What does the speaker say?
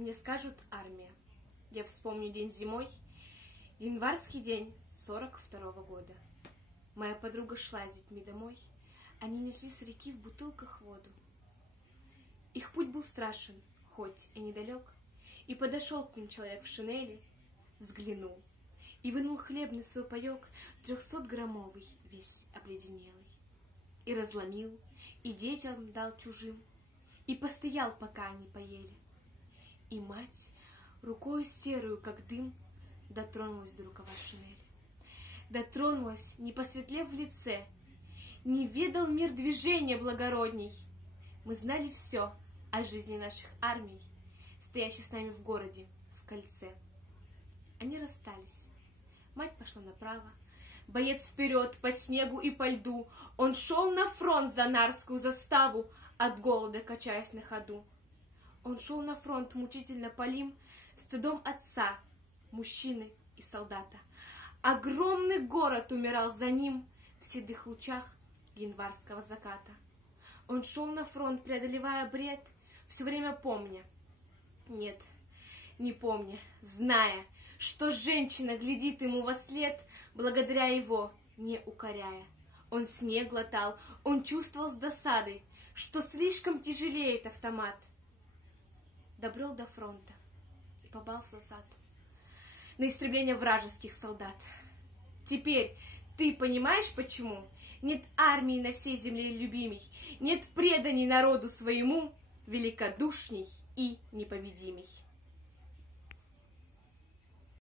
Мне скажут армия. Я вспомню день зимой, январский день 42-го года. Моя подруга шла с детьми домой. Они несли с реки в бутылках воду. Их путь был страшен, хоть и недалек, и подошел к ним человек в шинели, взглянул и вынул хлебный свой паек 300-граммовый, весь обледенелый, и разломил, и детям дал чужим, и постоял, пока они поели. И мать рукою серую, как дым, дотронулась до рукава шинели. Дотронулась, не посветлев в лице, не ведал мир движения благородней. Мы знали все о жизни наших армий, стоящих с нами в городе, в кольце. Они расстались. Мать пошла направо, боец вперед по снегу и по льду. Он шел на фронт за Нарскую заставу, от голода качаясь на ходу. Он шел на фронт мучительно полим, стыдом отца, мужчины и солдата. Огромный город умирал за ним в седых лучах январского заката. Он шел на фронт, преодолевая бред, все время помня. Нет, не помня, зная, что женщина глядит ему вослед, благодаря его, не укоряя. Он снег глотал, он чувствовал с досадой, что слишком тяжелеет автомат. Добрел до фронта и попал в засаду на истребление вражеских солдат. Теперь ты понимаешь, почему нет армии на всей земле любимей, нет преданий народу своему, великодушней и непобедимей.